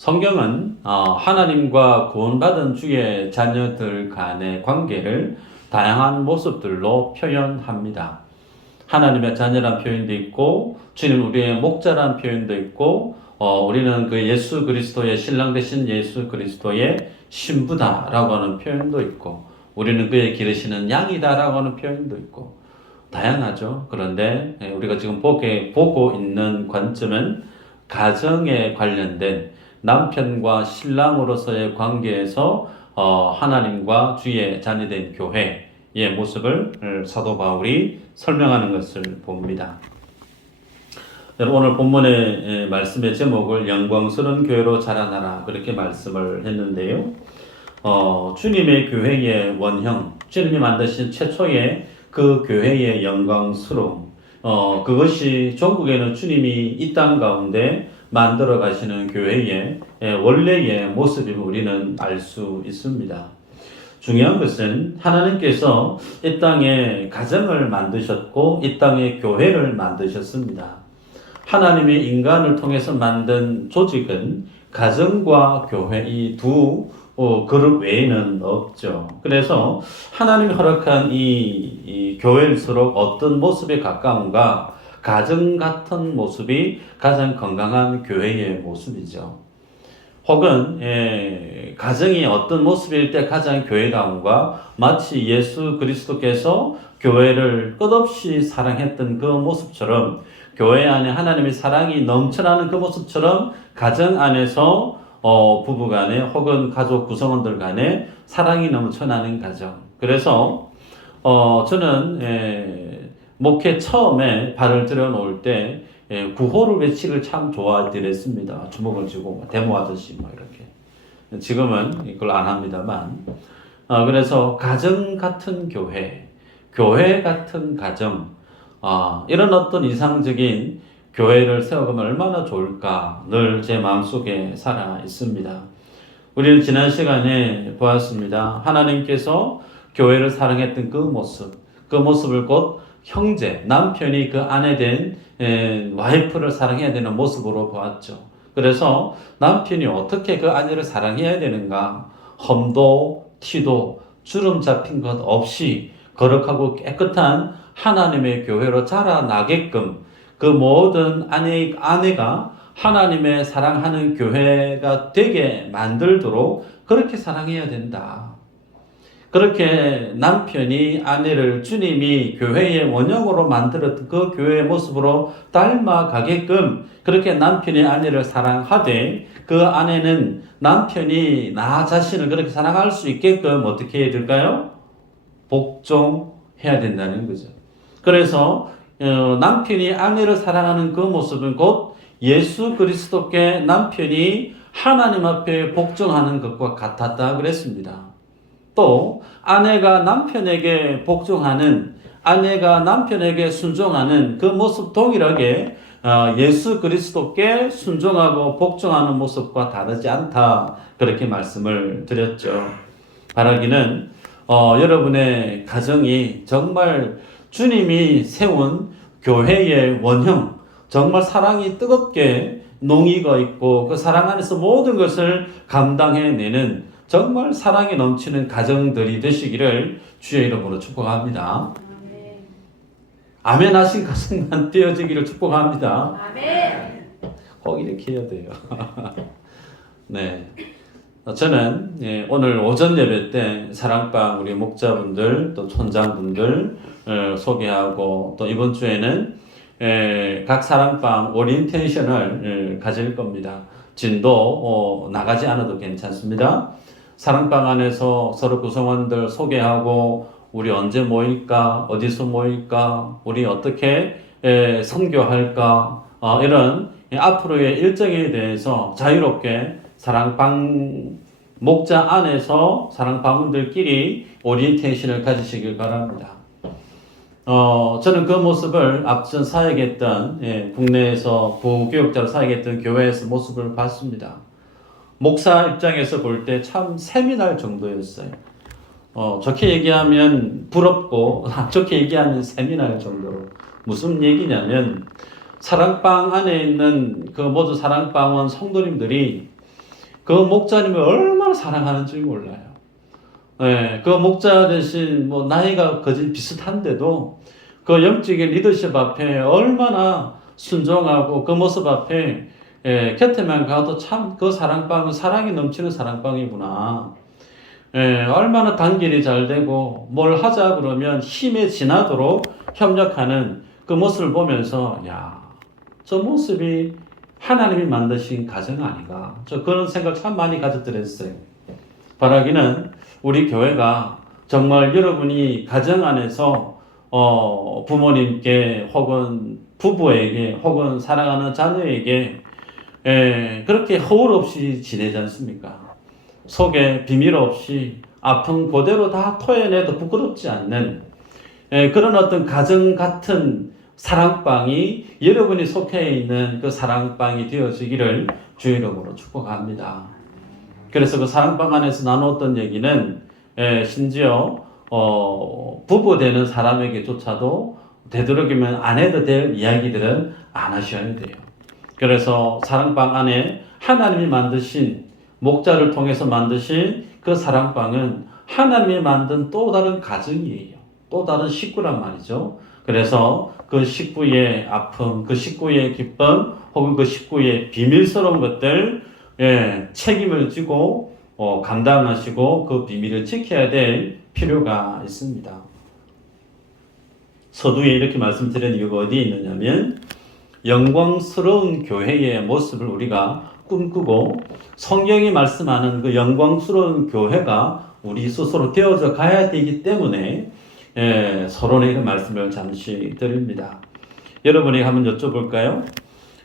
성경은 하나님과 구원받은 주의 자녀들 간의 관계를 다양한 모습들로 표현합니다. 하나님의 자녀란 표현도 있고, 주님 우리의 목자란 표현도 있고, 우리는 그 예수 그리스도의 신랑 되신 예수 그리스도의 신부다라고 하는 표현도 있고, 우리는 그의 기르시는 양이다라고 하는 표현도 있고, 다양하죠. 그런데 우리가 지금 보고 있는 관점은 가정에 관련된 남편과 신랑으로서의 관계에서 하나님과 주의 자녀된 교회의 모습을 사도 바울이 설명하는 것을 봅니다. 여러분, 오늘 본문의 말씀의 제목을 영광스러운 교회로 자라나라 그렇게 말씀을 했는데요. 주님의 교회의 원형, 주님이 만드신 최초의 그 교회의 영광스러움, 그것이 전국에는 주님이 이 땅 가운데 만들어 가시는 교회의 원래의 모습임을 우리는 알 수 있습니다. 중요한 것은 하나님께서 이 땅에 가정을 만드셨고 이 땅에 교회를 만드셨습니다. 하나님이 인간을 통해서 만든 조직은 가정과 교회 이 두 그룹 외에는 없죠. 그래서 하나님이 허락한 이 교회일수록 어떤 모습에 가까운가? 가정 같은 모습이 가장 건강한 교회의 모습이죠. 혹은 가정이 어떤 모습일 때 가장 교회다운가? 마치 예수 그리스도께서 교회를 끝없이 사랑했던 그 모습처럼, 교회 안에 하나님의 사랑이 넘쳐나는 그 모습처럼 가정 안에서 부부 간에 혹은 가족 구성원들 간에 사랑이 넘쳐나는 가정. 그래서 저는 목회 처음에 발을 들여놓을 때 구호를 외치기를 참 좋아했습니다. 주먹을 쥐고 데모하듯이 이렇게. 지금은 이걸 안 합니다만. 그래서 가정 같은 교회, 교회 같은 가정, 이런 어떤 이상적인 교회를 세워가면 얼마나 좋을까 늘 제 마음속에 살아 있습니다. 우리는 지난 시간에 보았습니다. 하나님께서 교회를 사랑했던 그 모습을 곧 형제, 남편이 그 아내 된 와이프를 사랑해야 되는 모습으로 보았죠. 그래서 남편이 어떻게 그 아내를 사랑해야 되는가? 험도, 티도, 주름 잡힌 것 없이 거룩하고 깨끗한 하나님의 교회로 자라나게끔 그 모든 아내가 하나님의 사랑하는 교회가 되게 만들도록 그렇게 사랑해야 된다. 그렇게 남편이 아내를 주님이 교회의 원형으로 만들었던 그 교회의 모습으로 닮아가게끔 그렇게 남편이 아내를 사랑하되 그 아내는 남편이 나 자신을 그렇게 사랑할 수 있게끔 어떻게 해야 될까요? 복종해야 된다는 거죠. 그래서 남편이 아내를 사랑하는 그 모습은 곧 예수 그리스도께 남편이 하나님 앞에 복종하는 것과 같았다 그랬습니다. 또 아내가 남편에게 복종하는, 아내가 남편에게 순종하는 그 모습 동일하게 예수 그리스도께 순종하고 복종하는 모습과 다르지 않다 그렇게 말씀을 드렸죠. 바라기는 여러분의 가정이 정말 주님이 세운 교회의 원형, 정말 사랑이 뜨겁게 농익어 있고 그 사랑 안에서 모든 것을 감당해내는 정말 사랑이 넘치는 가정들이 되시기를 주의 이름으로 축복합니다. 아멘 하신 가정만 되어지기를 축복합니다. 아멘. 꼭 이렇게 해야 돼요. 네. 저는 오늘 오전 예배 때 사랑방 우리 목자분들 또 촌장분들 소개하고 또 이번 주에는 각 사랑방 오리엔테이션을 가질 겁니다. 진도 나가지 않아도 괜찮습니다. 사랑방 안에서 서로 구성원들 소개하고 우리 언제 모일까, 어디서 모일까, 우리 어떻게 선교할까, 이런 앞으로의 일정에 대해서 자유롭게 사랑방 목자 안에서 사랑방분들끼리 오리엔테이션을 가지시길 바랍니다. 저는 그 모습을 앞선 사역했던 국내에서 부교육자로 사역했던 교회에서 모습을 봤습니다. 목사 입장에서 볼 때 참 세미날 정도였어요. 좋게 얘기하면 부럽고 좋게 얘기하면 세미날 정도로. 무슨 얘기냐면 사랑방 안에 있는 그 모두 사랑방원 성도님들이 그 목자님을 얼마나 사랑하는지 몰라요. 그 목자 대신 뭐 나이가 거의 비슷한데도 그 영적인 리더십 앞에 얼마나 순종하고 그 모습 앞에 곁에만 가도 참 그 사랑방은 사랑이 넘치는 사랑방이구나. 얼마나 단결이 잘 되고 뭘 하자 그러면 힘에 지나도록 협력하는 그 모습을 보면서 저 모습이 하나님이 만드신 가정 아닌가. 저 그런 생각 참 많이 가졌더랬어요. 바라기는 우리 교회가 정말 여러분이 가정 안에서 부모님께 혹은 부부에게 혹은 사랑하는 자녀에게 그렇게 허울 없이 지내지 않습니까? 속에 비밀 없이 아픈 그대로 다 토해내도 부끄럽지 않는 그런 어떤 가정 같은 사랑방이 여러분이 속해 있는 그 사랑방이 되어지기를 주의 이름으로 축복합니다. 그래서 그 사랑방 안에서 나누었던 얘기는 심지어 부부 되는 사람에게조차도 되도록이면 안 해도 될 이야기들은 안 하셔야 돼요. 그래서 사랑방 안에 하나님이 만드신 목자를 통해서 만드신 그 사랑방은 하나님이 만든 또 다른 가정이에요. 또 다른 식구란 말이죠. 그래서 그 식구의 아픔, 그 식구의 기쁨, 혹은 그 식구의 비밀스러운 것들 책임을 지고 감당하시고 그 비밀을 지켜야 될 필요가 있습니다. 서두에 이렇게 말씀드린 이유가 어디에 있느냐면 영광스러운 교회의 모습을 우리가 꿈꾸고 성경이 말씀하는 그 영광스러운 교회가 우리 스스로 되어져 가야 되기 때문에 서론의 이런 말씀을 잠시 드립니다. 여러분에게 한번 여쭤볼까요?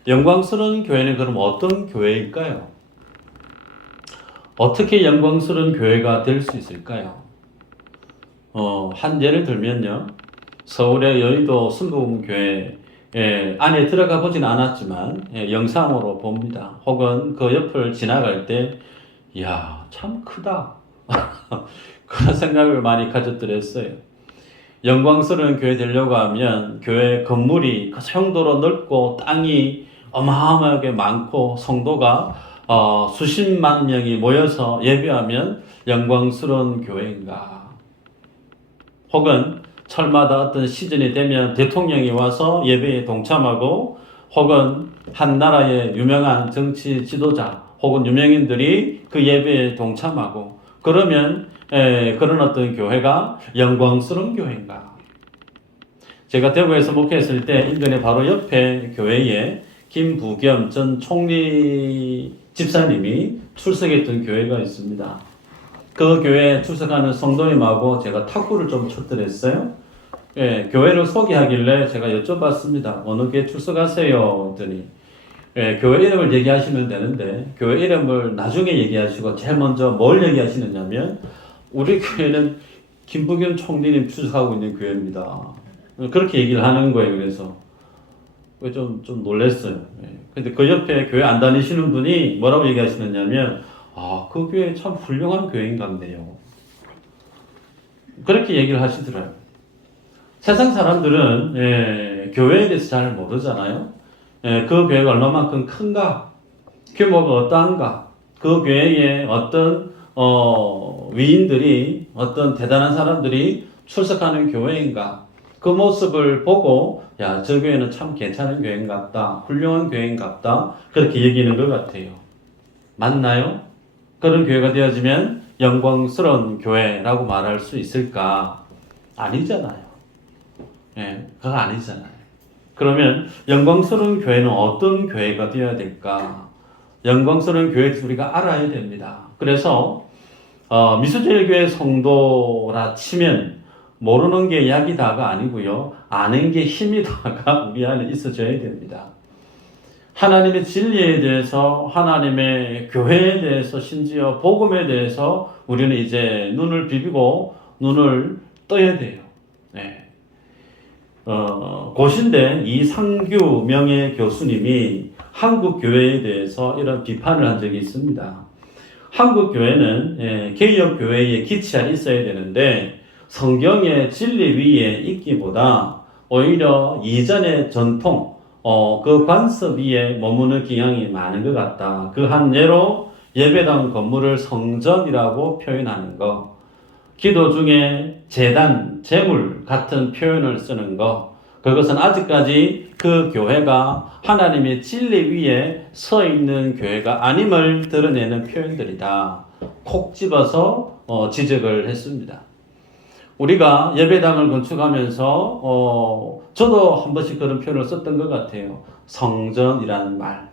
영광스러운 교회는 그럼 어떤 교회일까요? 어떻게 영광스러운 교회가 될 수 있을까요? 한 예를 들면요. 서울의 여의도 순복음교회 안에 들어가 보진 않았지만 영상으로 봅니다. 혹은 그 옆을 지나갈 때 이야 참 크다 그런 생각을 많이 가졌더랬어요. 영광스러운 교회 되려고 하면 교회 건물이 그 정도로 넓고 땅이 어마어마하게 많고 성도가 수십만 명이 모여서 예배하면 영광스러운 교회인가? 혹은 철마다 어떤 시즌이 되면 대통령이 와서 예배에 동참하고 혹은 한 나라의 유명한 정치 지도자 혹은 유명인들이 그 예배에 동참하고 그러면 그런 어떤 교회가 영광스러운 교회인가? 제가 대구에서 목회했을 때 인근에 바로 옆에 교회에 김부겸 전 총리 집사님이 출석했던 교회가 있습니다. 그 교회에 출석하는 성도님하고 제가 탁구를 좀 쳤더랬어요. 교회를 소개하길래 제가 여쭤봤습니다. 어느 교회 출석하세요? 했더니 교회 이름을 얘기하시면 되는데 교회 이름을 나중에 얘기하시고 제일 먼저 뭘 얘기하시느냐면 우리 교회는 김부겸 총리님 출석하고 있는 교회입니다. 그렇게 얘기를 하는 거예요. 그래서 좀 놀랐어요. 근데 그 옆에 교회 안 다니시는 분이 뭐라고 얘기하시느냐면 그 교회 참 훌륭한 교회인 같네요. 그렇게 얘기를 하시더라고요. 세상 사람들은 교회에 대해서 잘 모르잖아요. 그 교회가 얼마만큼 큰가, 규모가 어떠한가, 그 교회에 어떤 위인들이 어떤 대단한 사람들이 출석하는 교회인가 그 모습을 보고 저 교회는 참 괜찮은 교회인 같다, 훌륭한 교회인 같다 그렇게 얘기하는 것 같아요. 맞나요? 그런 교회가 되어지면 영광스러운 교회라고 말할 수 있을까? 아니잖아요. 그거 아니잖아요. 그러면 영광스러운 교회는 어떤 교회가 되어야 될까? 영광스러운 교회를 우리가 알아야 됩니다. 그래서 미수제일교회 성도라 치면 모르는 게 약이다가 아니고요. 아는 게 힘이다가 우리 안에 있어줘야 됩니다. 하나님의 진리에 대해서 하나님의 교회에 대해서 심지어 복음에 대해서 우리는 이제 눈을 비비고 눈을 떠야 돼요. 고신대 이상규 명예 교수님이 한국 교회에 대해서 이런 비판을 한 적이 있습니다. 한국 교회는 개혁 교회에 기치가 있어야 되는데 성경의 진리 위에 있기보다 오히려 이전의 전통 그 관습 위에 머무는 경향이 많은 것 같다. 그 한 예로 예배당 건물을 성전이라고 표현하는 거, 기도 중에 제단, 제물 같은 표현을 쓰는 거, 그것은 아직까지 그 교회가 하나님의 진리 위에 서 있는 교회가 아님을 드러내는 표현들이다. 콕 집어서 지적을 했습니다. 우리가 예배당을 건축하면서 저도 한 번씩 그런 표현을 썼던 것 같아요. 성전이라는 말,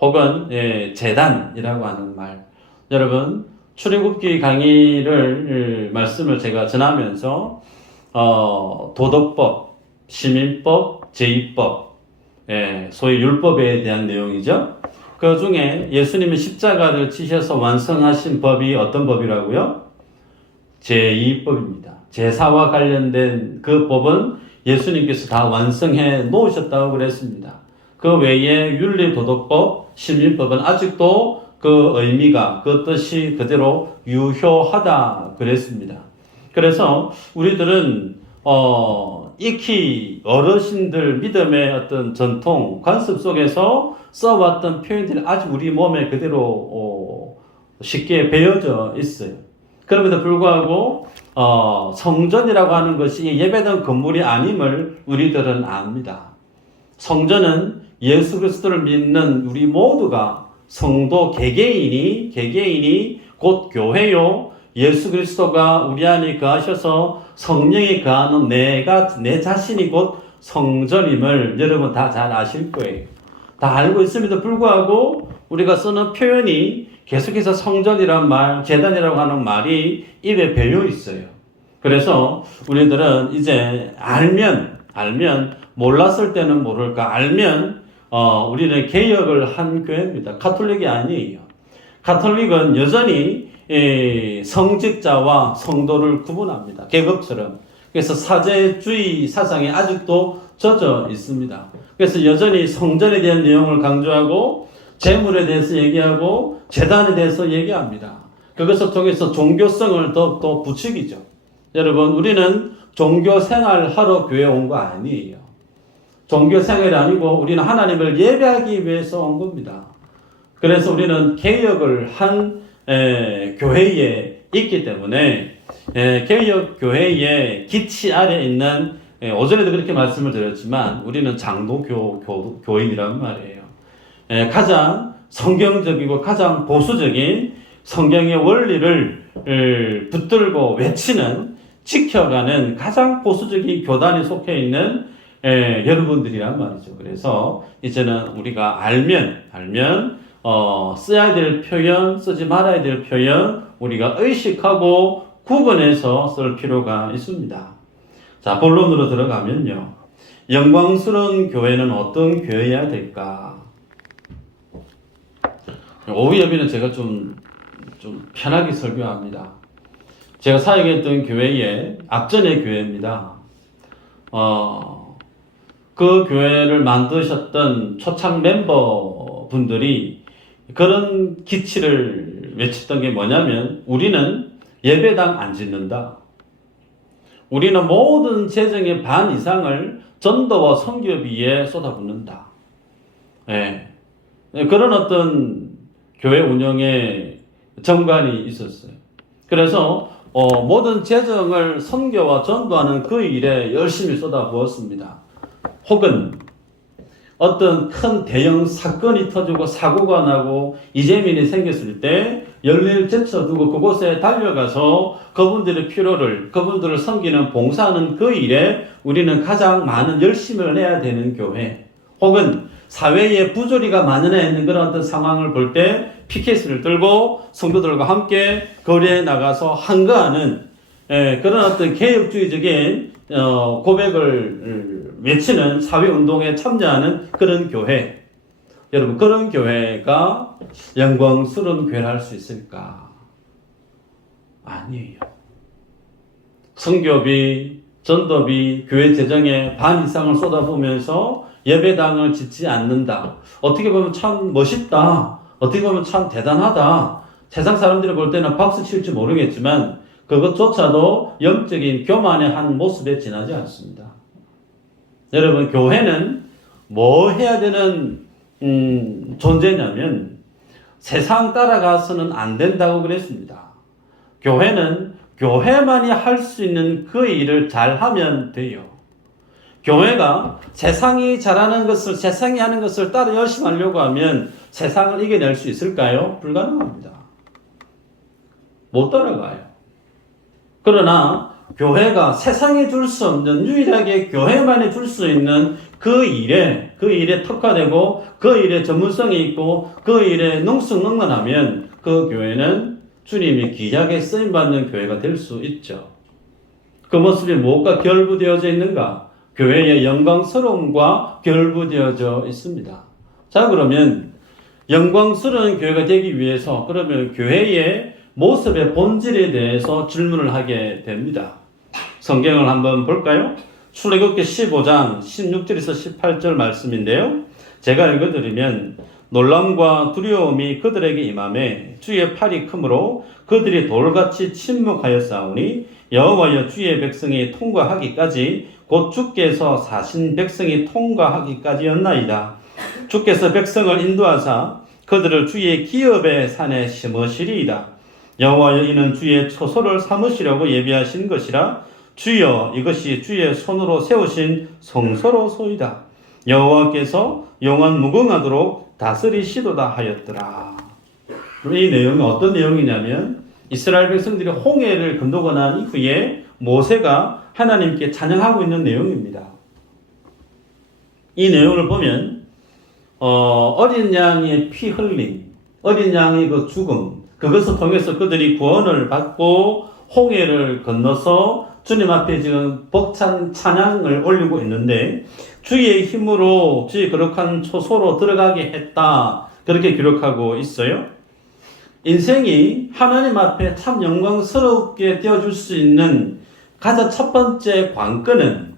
혹은 제단이라고 하는 말. 여러분, 출애굽기 강의를 말씀을 제가 전하면서 도덕법, 시민법, 제의법, 소위 율법에 대한 내용이죠. 그 중에 예수님이 십자가를 지셔서 완성하신 법이 어떤 법이라고요? 제2법입니다. 제사와 관련된 그 법은 예수님께서 다 완성해 놓으셨다고 그랬습니다. 그 외에 윤리도덕법, 시민법은 아직도 그 의미가, 그 뜻이 그대로 유효하다 그랬습니다. 그래서 우리들은 익히 어르신들 믿음의 어떤 전통, 관습 속에서 써왔던 표현들이 아직 우리 몸에 그대로 쉽게 배어져 있어요. 그럼에도 불구하고 성전이라고 하는 것이 예배당 건물이 아님을 우리들은 압니다. 성전은 예수 그리스도를 믿는 우리 모두가 성도 개개인이 곧 교회요, 예수 그리스도가 우리 안에 거하셔서 성령이 거하는 내 자신이 곧 성전임을 여러분 다 잘 아실 거예요. 다 알고 있음에도 불구하고 우리가 쓰는 표현이 계속해서 성전이란 말, 제단이라고 하는 말이 입에 배어 있어요. 그래서 우리들은 이제 알면 몰랐을 때는 모를까, 알면 우리는 개혁을 한 교회입니다. 가톨릭이 아니에요. 가톨릭은 여전히 성직자와 성도를 구분합니다. 계급처럼. 그래서 사제주의 사상이 아직도 젖어 있습니다. 그래서 여전히 성전에 대한 내용을 강조하고 재물에 대해서 얘기하고 제단에 대해서 얘기합니다. 그것을 통해서 종교성을 더 부추기죠. 여러분, 우리는 종교 생활하러 교회 온 거 아니에요. 종교 생활이 아니고 우리는 하나님을 예배하기 위해서 온 겁니다. 그래서 우리는 개혁을 한 교회에 있기 때문에 개혁 교회의 기치 아래 있는 오전에도 그렇게 말씀을 드렸지만 우리는 장로교 교인이란 말이에요. 가장 성경적이고 가장 보수적인 성경의 원리를 붙들고 외치는, 지켜가는 가장 보수적인 교단에 속해 있는 여러분들이란 말이죠. 그래서 이제는 우리가 알면 써야 될 표현, 쓰지 말아야 될 표현 우리가 의식하고 구분해서 쓸 필요가 있습니다. 자, 본론으로 들어가면요. 영광스러운 교회는 어떤 교회여야 될까? 오후 예배는 제가 좀 편하게 설교합니다. 제가 사역했던 교회의 앞전의 교회입니다. 그 교회를 만드셨던 초창 멤버분들이 그런 기치를 외쳤던 게 뭐냐면, 우리는 예배당 안 짓는다. 우리는 모든 재정의 반 이상을 전도와 선교비에 쏟아붓는다. 그런 어떤 교회 운영에 정관이 있었어요. 그래서 모든 재정을 선교와 전도하는 그 일에 열심히 쏟아부었습니다. 혹은 어떤 큰 대형 사건이 터지고 사고가 나고 이재민이 생겼을 때 열일을 제쳐두고 그곳에 달려가서 그분들의 필요를, 그분들을 섬기는 봉사하는 그 일에 우리는 가장 많은 열심을 내야 되는 교회, 혹은 사회에 부조리가 만연해 있는 그런 어떤 상황을 볼 때 피켓을 들고 성도들과 함께 거리에 나가서 항거하는 그런 어떤 개혁주의적인 고백을 외치는 사회운동에 참여하는 그런 교회. 여러분, 그런 교회가 영광스러운 교회를 할 수 있을까? 아니에요. 선교비, 전도비, 교회 재정의 반 이상을 쏟아부으면서 예배당을 짓지 않는다. 어떻게 보면 참 멋있다. 어떻게 보면 참 대단하다. 세상 사람들이 볼 때는 박수 칠지 모르겠지만 그것조차도 영적인 교만의 한 모습에 지나지 않습니다. 여러분, 교회는 뭐 해야 되는 존재냐면 세상 따라가서는 안 된다고 그랬습니다. 교회는 교회만이 할 수 있는 그 일을 잘하면 돼요. 교회가 세상이 잘하는 것을, 세상이 하는 것을 따라 열심히 하려고 하면 세상을 이겨낼 수 있을까요? 불가능합니다. 못 따라가요. 그러나 교회가 세상에 줄 수 없는, 유일하게 교회만이 줄 수 있는 그 일에 특화되고 그 일에 전문성이 있고 그 일에 능수능란하면 그 교회는 주님이 귀하게 쓰임받는 교회가 될 수 있죠. 그 모습이 무엇과 결부되어져 있는가? 교회의 영광스러움과 결부되어져 있습니다. 자, 그러면 영광스러운 교회가 되기 위해서 그러면 교회의 모습의 본질에 대해서 질문을 하게 됩니다. 성경을 한번 볼까요? 출애굽기 15장 16절에서 18절 말씀인데요. 제가 읽어드리면 놀람과 두려움이 그들에게 임하매 주의 팔이 크므로 그들이 돌같이 침묵하였사오니 여호와여 주의 백성이 통과하기까지 곧 주께서 사신 백성이 통과하기까지였나이다. 주께서 백성을 인도하사 그들을 주의 기업의 산에 심으시리이다. 여호와여 이는 주의 처소를 삼으시려고 예비하신 것이라. 주여 이것이 주의 손으로 세우신 성소로소이다. 여호와께서 영원 무궁하도록 다스리시도다 하였더라. 이 내용은 어떤 내용이냐면 이스라엘 백성들이 홍해를 건너고 난 이후에 모세가 하나님께 찬양하고 있는 내용입니다. 이 내용을 보면 어린 양의 피 흘림, 어린 양의 그 죽음, 그것을 통해서 그들이 구원을 받고 홍해를 건너서 주님 앞에 지금 벅찬 찬양을 올리고 있는데 주의 힘으로 주의 거룩한 초소로 들어가게 했다. 그렇게 기록하고 있어요. 인생이 하나님 앞에 참 영광스럽게 되어줄 수 있는 가장 첫 번째 관건은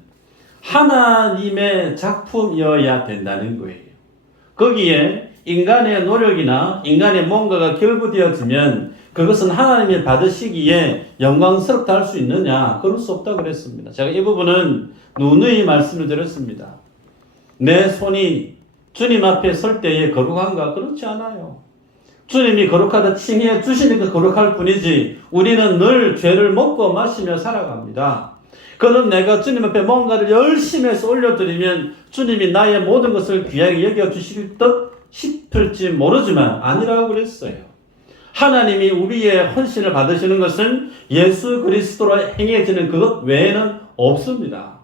하나님의 작품이어야 된다는 거예요. 거기에 인간의 노력이나 인간의 뭔가가 결부되어지면 그것은 하나님이 받으시기에 영광스럽다 할 수 있느냐? 그럴 수 없다고 그랬습니다. 제가 이 부분은 누누이 말씀을 드렸습니다. 내 손이 주님 앞에 설 때에 거룩한가? 그렇지 않아요. 주님이 거룩하다 칭해 주시니까 거룩할 뿐이지 우리는 늘 죄를 먹고 마시며 살아갑니다. 그는 내가 주님 앞에 뭔가를 열심히 해서 올려드리면 주님이 나의 모든 것을 귀하게 여겨주실 듯 싶을지 모르지만 아니라고 그랬어요. 하나님이 우리의 헌신을 받으시는 것은 예수 그리스도로 행해지는 그것 외에는 없습니다.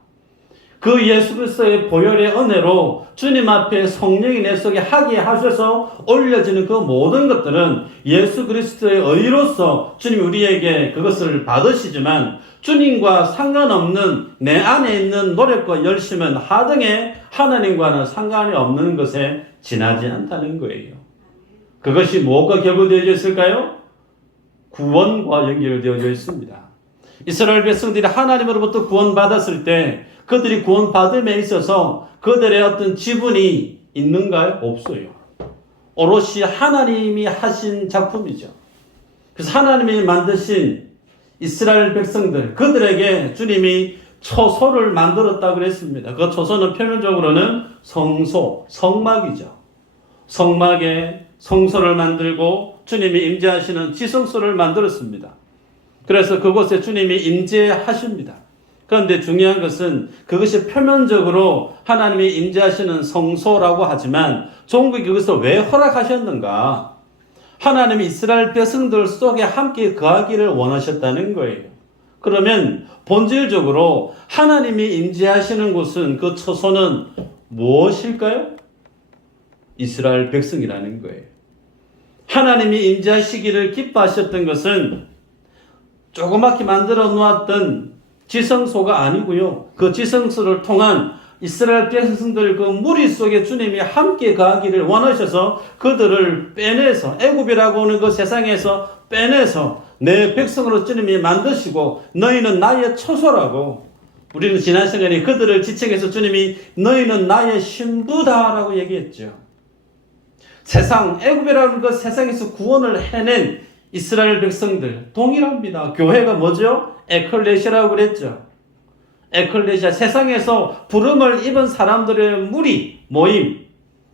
그 예수 그리스도의 보혈의 은혜로 주님 앞에 성령이 내 속에 하게 하셔서 올려지는 그 모든 것들은 예수 그리스도의 의로서 주님이 우리에게 그것을 받으시지만 주님과 상관없는 내 안에 있는 노력과 열심은 하등에 하나님과는 상관이 없는 것에 지나지 않다는 거예요. 그것이 무엇과 결부되어져 있을까요? 구원과 연결되어져 있습니다. 이스라엘 백성들이 하나님으로부터 구원받았을 때 그들이 구원받음에 있어서 그들의 어떤 지분이 있는가요? 없어요. 오롯이 하나님이 하신 작품이죠. 그래서 하나님이 만드신 이스라엘 백성들, 그들에게 주님이 초소를 만들었다고 그랬습니다. 그 초소는 표면적으로는 성소, 성막이죠. 성막에 성소를 만들고 주님이 임재하시는 지성소를 만들었습니다. 그래서 그곳에 주님이 임재하십니다. 그런데 중요한 것은 그것이 표면적으로 하나님이 임재하시는 성소라고 하지만 종국이 그것을 왜 허락하셨는가? 하나님이 이스라엘 백성들 속에 함께 거하기를 원하셨다는 거예요. 그러면 본질적으로 하나님이 임재하시는 곳은 그 처소는 무엇일까요? 이스라엘 백성이라는 거예요. 하나님이 임재하시기를 기뻐하셨던 것은 조그맣게 만들어 놓았던 지성소가 아니고요. 그 지성소를 통한 이스라엘 백성들 그 무리 속에 주님이 함께 가기를 원하셔서 그들을 빼내서 애굽이라고 하는 그 세상에서 빼내서 내 백성으로 주님이 만드시고 너희는 나의 처소라고 우리는 지난 시간에 그들을 지칭해서 주님이 너희는 나의 신부다라고 얘기했죠. 세상, 애굽이라는 그 세상에서 구원을 해낸 이스라엘 백성들 동일합니다. 교회가 뭐죠? 에클레시아라고 그랬죠. 에클레시아, 세상에서 부름을 입은 사람들의 무리, 모임.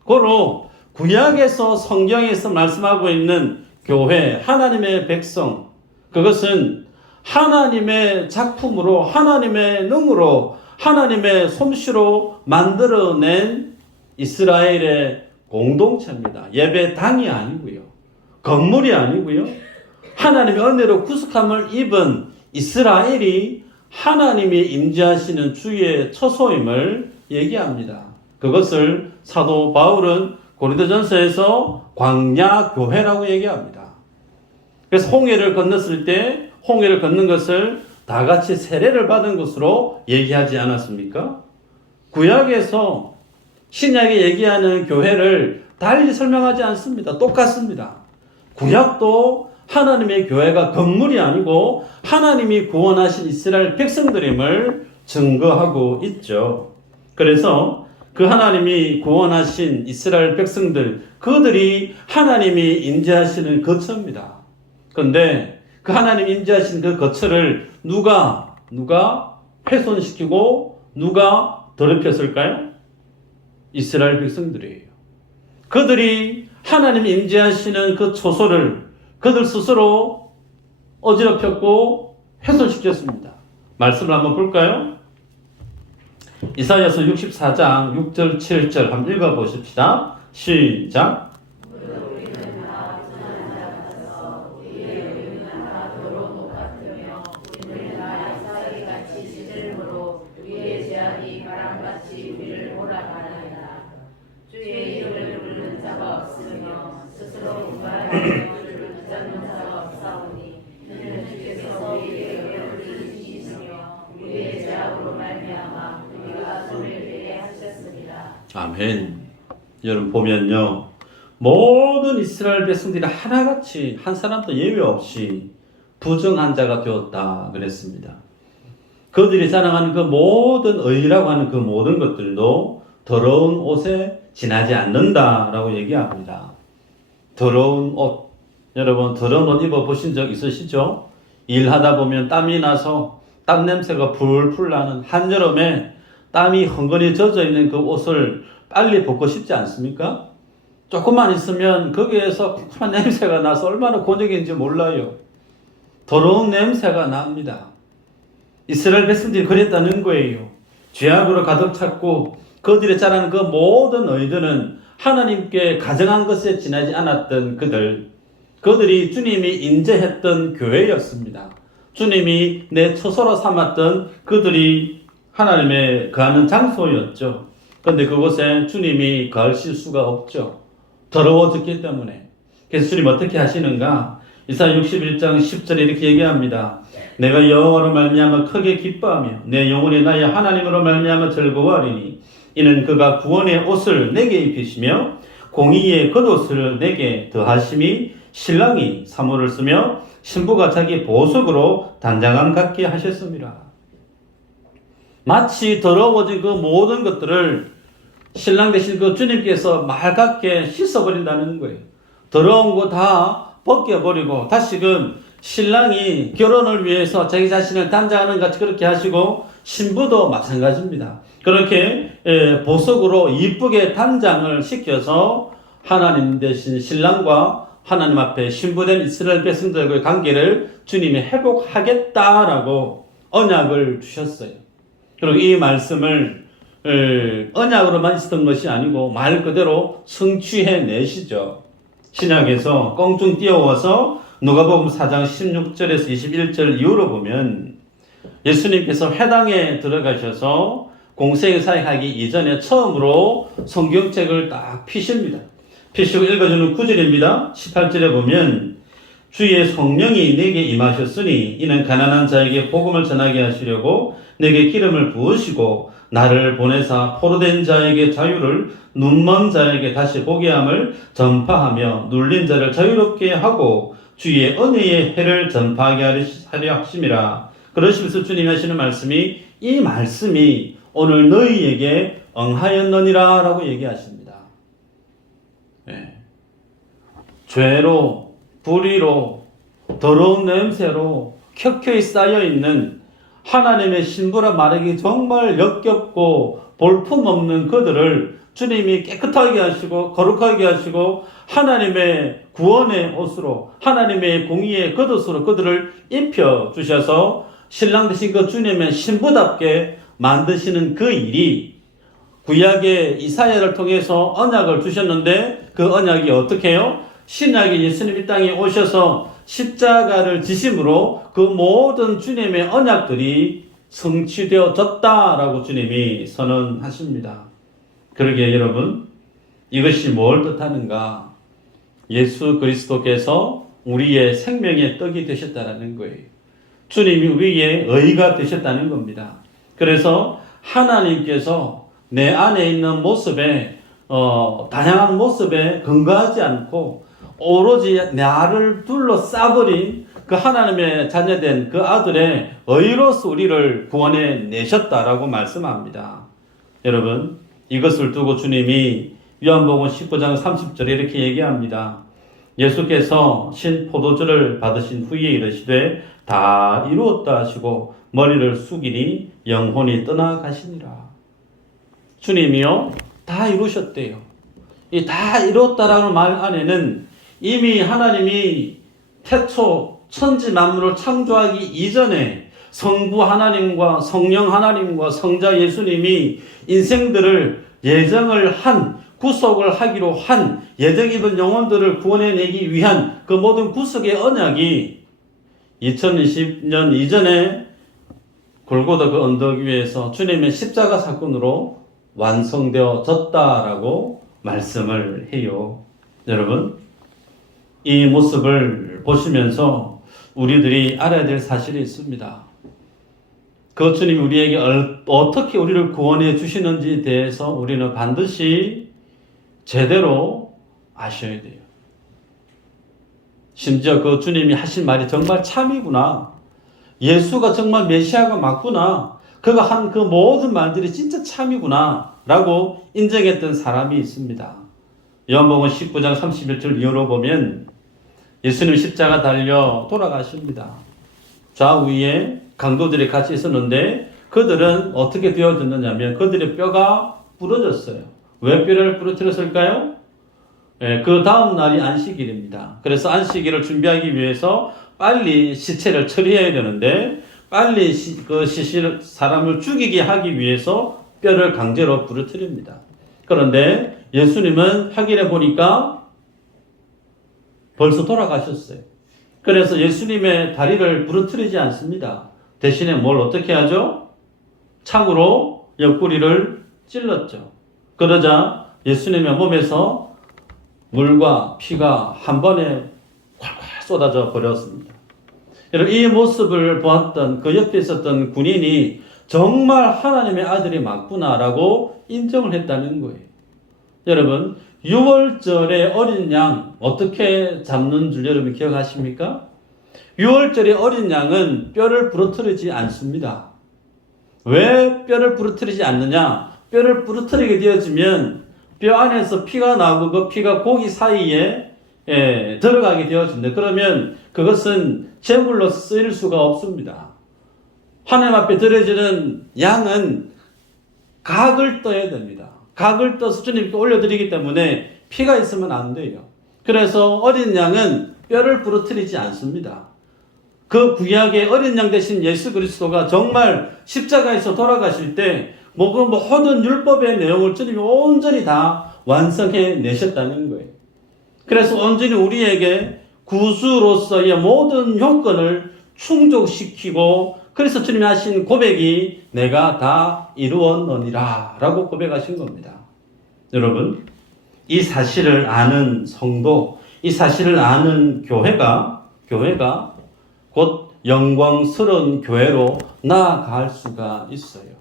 고로 구약에서 성경에서 말씀하고 있는 교회, 하나님의 백성, 그것은 하나님의 작품으로, 하나님의 능으로, 하나님의 솜씨로 만들어낸 이스라엘의 공동체입니다. 예배당이 아니고요. 건물이 아니고요. 하나님의 은혜로 구속함을 입은 이스라엘이 하나님이 임재하시는 주의 처소임을 얘기합니다. 그것을 사도 바울은 고린도전서에서 광야교회라고 얘기합니다. 그래서 홍해를 건넜을 때 홍해를 걷는 것을 다 같이 세례를 받은 것으로 얘기하지 않았습니까? 구약에서 신약에 얘기하는 교회를 달리 설명하지 않습니다. 똑같습니다. 구약도 하나님의 교회가 건물이 아니고 하나님이 구원하신 이스라엘 백성들임을 증거하고 있죠. 그래서 그 하나님이 구원하신 이스라엘 백성들, 그들이 하나님이 임재하시는 거처입니다. 그런데 그 하나님 임재하신 그 거처를 누가 훼손시키고 누가 더럽혔을까요? 이스라엘 백성들이에요. 그들이 하나님 임재하시는 그 초소를 그들 스스로 어지럽혔고 훼손시켰습니다. 말씀을 한번 볼까요? 이사야서 64장 6절 7절 한번 읽어보십시다. 시작. 아멘. 여러분 보면요, 모든 이스라엘 백성들이 하나같이 한 사람도 예외 없이 부정한 자가 되었다 그랬습니다. 그들이 자랑하는 그 모든 의라고 하는 그 모든 것들도 더러운 옷에 지나지 않는다라고 얘기합니다. 더러운 옷, 여러분 더러운 옷 입어보신 적 있으시죠? 일하다 보면 땀이 나서 땀 냄새가 풀풀 나는 한여름에 땀이 흥건히 젖어 있는 그 옷을 빨리 벗고 싶지 않습니까? 조금만 있으면 거기에서 푸푸한 냄새가 나서 얼마나 곤욕인지 몰라요. 더러운 냄새가 납니다. 이스라엘 백성들이 그랬다는 거예요. 죄악으로 가득 찼고 그들이 자라는 그 모든 의들은 하나님께 가정한 것에 지나지 않았던 그들이 주님이 인재했던 교회였습니다. 주님이 내 처소로 삼았던 그들이 하나님의 거하는 장소였죠. 그런데 그곳에 주님이 거하실 수가 없죠. 더러워졌기 때문에. 그래서 주님 어떻게 하시는가? 이사야 61장 10절에 이렇게 얘기합니다. 내가 여호와로 말미암아 크게 기뻐하며 내 영혼이 나의 하나님으로 말미암아 즐거워하리니 이는 그가 구원의 옷을 내게 입히시며 공의의 겉옷을 내게 더하심이 신랑이 사모를 쓰며 신부가 자기 보석으로 단장함 같게 하셨습니다. 마치 더러워진 그 모든 것들을 신랑 되신 그 주님께서 맑게 씻어버린다는 거예요. 더러운 거 다 벗겨버리고 다시금 신랑이 결혼을 위해서 자기 자신을 단장하는 같이 그렇게 하시고 신부도 마찬가지입니다. 그렇게 보석으로 이쁘게 단장을 시켜서 하나님 대신 신랑과 하나님 앞에 신부된 이스라엘 백성들과의 관계를 주님이 회복하겠다라고 언약을 주셨어요. 그리고 이 말씀을 언약으로만 있었던 것이 아니고 말 그대로 성취해 내시죠. 신약에서 껑충 띄워서 누가복음 4장 16절에서 21절 이후로 보면 예수님께서 회당에 들어가셔서 공생 사역하기 이전에 처음으로 성경책을 딱 피십니다. 피시고 읽어주는 9절입니다. 18절에 보면 주의 성령이 내게 임하셨으니 이는 가난한 자에게 복음을 전하게 하시려고 내게 기름을 부으시고 나를 보내사 포로된 자에게 자유를 눈먼 자에게 다시 보게 함을 전파하며 눌린 자를 자유롭게 하고 주의 은혜의 해를 전파하게 하려 하심이라. 그러시면서 주님이 하시는 말씀이 이 말씀이 오늘 너희에게 응하였느니라 라고 얘기하십니다. 네. 죄로 불의로 더러운 냄새로 켜켜이 쌓여있는 하나님의 신부라 말하기 정말 역겹고 볼품없는 그들을 주님이 깨끗하게 하시고 거룩하게 하시고 하나님의 구원의 옷으로 하나님의 공의의 겉옷으로 그들을 입혀 주셔서 신랑 되신 그 주님의 신부답게 만드시는 그 일이 구약의 이사야를 통해서 언약을 주셨는데 그 언약이 어떻게 해요? 신약의 예수님 이 땅에 오셔서 십자가를 지심으로 그 모든 주님의 언약들이 성취되어졌다라고 주님이 선언하십니다. 그러기에 여러분, 이것이 뭘 뜻하는가? 예수 그리스도께서 우리의 생명의 떡이 되셨다는 거예요. 주님이 우리의 의가 되셨다는 겁니다. 그래서 하나님께서 내 안에 있는 모습에 다양한 모습에 근거하지 않고 오로지 나를 둘러싸버린 그 하나님의 자녀된 그 아들의 의로서 우리를 구원해 내셨다라고 말씀합니다. 여러분, 이것을 두고 주님이 요한복음 19장 30절에 이렇게 얘기합니다. 예수께서 신 포도주를 받으신 후에 이르시되 다 이루었다 하시고 머리를 숙이니 영혼이 떠나가시니라. 주님이요, 다 이루셨대요. 이 다 이루었다라는 말 안에는 이미 하나님이 태초 천지 만물을 창조하기 이전에 성부 하나님과 성령 하나님과 성자 예수님이 인생들을 예정을 한, 구속을 하기로 한 예정 입은 영혼들을 구원해내기 위한 그 모든 구속의 언약이 2020년 이전에 골고다 그 언덕 위에서 주님의 십자가 사건으로 완성되어졌다라고 말씀을 해요. 여러분, 이 모습을 보시면서 우리들이 알아야 될 사실이 있습니다. 그 주님이 우리에게 어떻게 우리를 구원해 주시는지에 대해서 우리는 반드시 제대로 아셔야 돼요. 심지어 그 주님이 하신 말이 정말 참이구나. 예수가 정말 메시아가 맞구나. 그가 한 그 모든 말들이 진짜 참이구나 라고 인정했던 사람이 있습니다. 요한복음 19장 31절 이후로 보면 예수님 십자가 달려 돌아가십니다. 좌우에 강도들이 같이 있었는데 그들은 어떻게 되어졌느냐면 그들의 뼈가 부러졌어요. 왜 뼈를 부러뜨렸을까요? 그 다음 날이 안식일입니다. 그래서 안식일을 준비하기 위해서 빨리 시체를 처리해야 되는데 빨리 그 사람을 죽이게 하기 위해서 뼈를 강제로 부러뜨립니다. 그런데 예수님은 확인해 보니까 벌써 돌아가셨어요. 그래서 예수님의 다리를 부러뜨리지 않습니다. 대신에 뭘 어떻게 하죠? 창으로 옆구리를 찔렀죠. 그러자 예수님의 몸에서 물과 피가 한 번에 콸콸 쏟아져 버렸습니다. 여러분, 이 모습을 보았던 그 옆에 있었던 군인이 정말 하나님의 아들이 맞구나라고 인정을 했다는 거예요. 여러분, 6월절에 어린 양 어떻게 잡는 줄 여러분 기억하십니까? 6월절에 어린 양은 뼈를 부러뜨리지 않습니다. 왜 뼈를 부러뜨리지 않느냐? 뼈를 부러뜨리게 되어지면 뼈 안에서 피가 나오고 그 피가 고기 사이에 들어가게 되어진다. 그러면 그것은 제물로 쓰일 수가 없습니다. 하나님 앞에 드려지는 양은 각을 떠야 됩니다. 각을 떠서 주님께 올려드리기 때문에 피가 있으면 안 돼요. 그래서 어린 양은 뼈를 부러뜨리지 않습니다. 그 구약의 어린 양 대신 예수 그리스도가 정말 십자가에서 돌아가실 때 모든 율법의 내용을 주님이 온전히 다 완성해 내셨다는 거예요. 그래서 온전히 우리에게 구주로서의 모든 요건을 충족시키고 그래서 주님이 하신 고백이 내가 다 이루었느니라 라고 고백하신 겁니다. 여러분, 이 사실을 아는 성도, 이 사실을 아는 교회가 곧 영광스러운 교회로 나아갈 수가 있어요.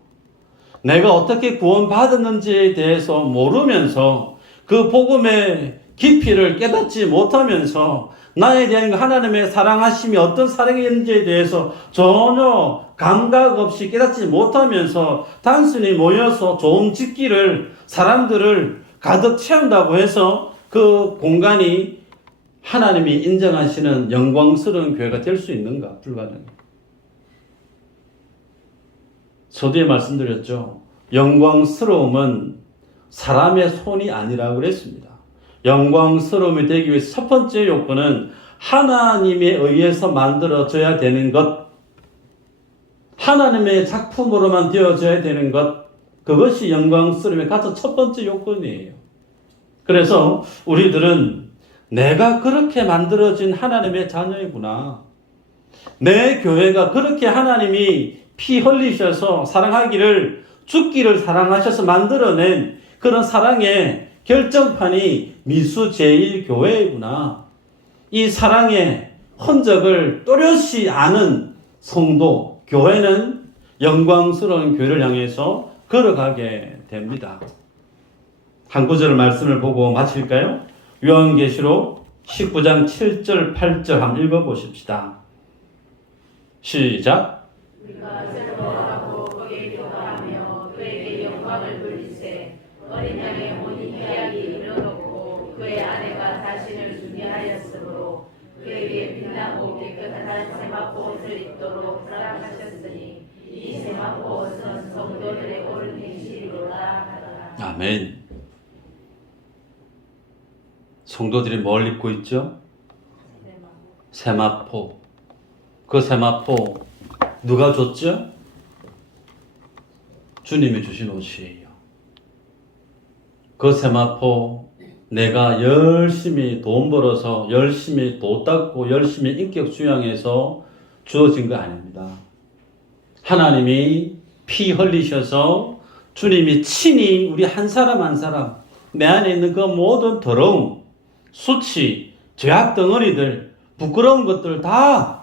내가 어떻게 구원받았는지에 대해서 모르면서 그 복음의 깊이를 깨닫지 못하면서 나에 대한 하나님의 사랑하심이 어떤 사랑인지에 대해서 전혀 감각 없이 깨닫지 못하면서 단순히 모여서 좋은 짓기를 사람들을 가득 채운다고 해서 그 공간이 하나님이 인정하시는 영광스러운 교회가 될 수 있는가? 불가능해요. 서두에 말씀드렸죠. 영광스러움은 사람의 손이 아니라고 그랬습니다. 영광스러움이 되기 위해서 첫 번째 요건은 하나님에 의해서 만들어져야 되는 것, 하나님의 작품으로만 되어져야 되는 것, 그것이 영광스러움의 가장 첫 번째 요건이에요. 그래서 우리들은 내가 그렇게 만들어진 하나님의 자녀이구나. 내 교회가 그렇게 하나님이 피 흘리셔서 사랑하기를, 죽기를 사랑하셔서 만들어낸 그런 사랑의 결정판이 미수제일교회이구나. 이 사랑의 흔적을 또렷이 아는 성도, 교회는 영광스러운 교회를 향해서 걸어가게 됩니다. 한 구절 말씀을 보고 마칠까요? 요한계시록 19장 7절 8절 한번 읽어보십시다. 시작. 우리가 즐거워하고 거기에 기도하며 그에게 영광을 돌리세. 어린 양의 혼인 계약이 이르렀고 그의 아내가 자신을 준비하였으므로 그에게 빛나고 깨끗한 세마포 옷을 입도록 허락하셨으니 이 세마포 옷은 성도들의 옳은 행실이로다 하더라. 아멘. 성도들이 뭘 입고 있죠? 세마포. 그 세마포 누가 줬죠? 주님이 주신 옷이에요. 그 세마포 내가 열심히 돈 벌어서 열심히 돈 닦고 열심히 인격 수양해서 주어진 거 아닙니다. 하나님이 피 흘리셔서 주님이 친히 우리 한 사람 한 사람 내 안에 있는 그 모든 더러움, 수치, 죄악 덩어리들, 부끄러운 것들 다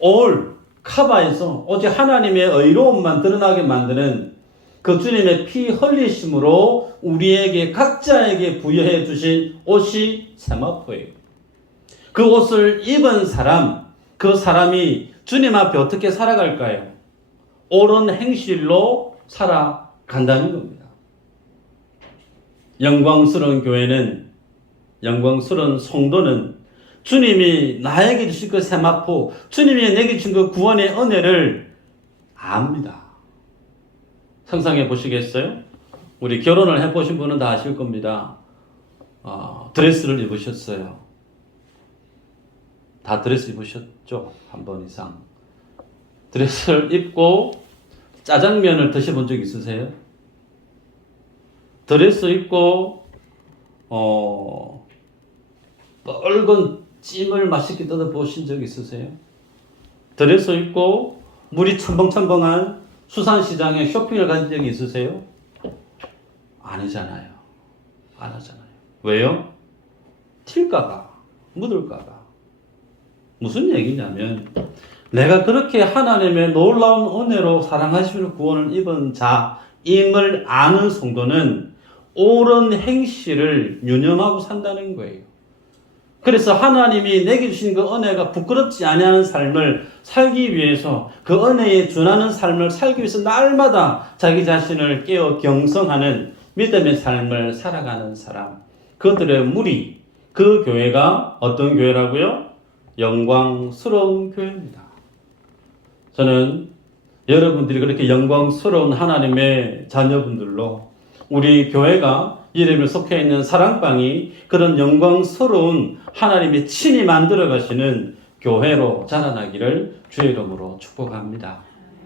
올 커버해서 오직 하나님의 의로움만 드러나게 만드는 그 주님의 피 흘리심으로 우리에게 각자에게 부여해 주신 옷이 세마포예요. 그 옷을 입은 사람, 그 사람이 주님 앞에 어떻게 살아갈까요? 옳은 행실로 살아간다는 겁니다. 영광스러운 교회는, 영광스러운 성도는 주님이 나에게 주신 그 세마포, 주님이 내게 주신 그 구원의 은혜를 압니다. 상상해 보시겠어요? 우리 결혼을 해보신 분은 다 아실 겁니다. 드레스를 입으셨어요. 다 드레스 입으셨죠? 한 번 이상. 드레스를 입고 짜장면을 드셔본 적 있으세요? 드레스 입고 뻘건 찜을 맛있게 뜯어 보신 적 있으세요? 드레스 입고 물이 첨벙첨벙한 수산시장에 쇼핑을 간 적이 있으세요? 아니잖아요. 안 하잖아요. 왜요? 튈까봐, 묻을까봐. 무슨 얘기냐면 내가 그렇게 하나님의 놀라운 은혜로 사랑하시는 구원을 입은 자임을 아는 성도는 옳은 행실을 유념하고 산다는 거예요. 그래서 하나님이 내게 주신 그 은혜가 부끄럽지 아니하는 삶을 살기 위해서 그 은혜에 준하는 삶을 살기 위해서 날마다 자기 자신을 깨어 경성하는 믿음의 삶을 살아가는 사람, 그들의 무리, 그 교회가 어떤 교회라고요? 영광스러운 교회입니다. 저는 여러분들이 그렇게 영광스러운 하나님의 자녀분들로 우리 교회가 이름에 속해 있는 사랑방이 그런 영광스러운 하나님이 친히 만들어 가시는 교회로 자라나기를 주의 이름으로 축복합니다.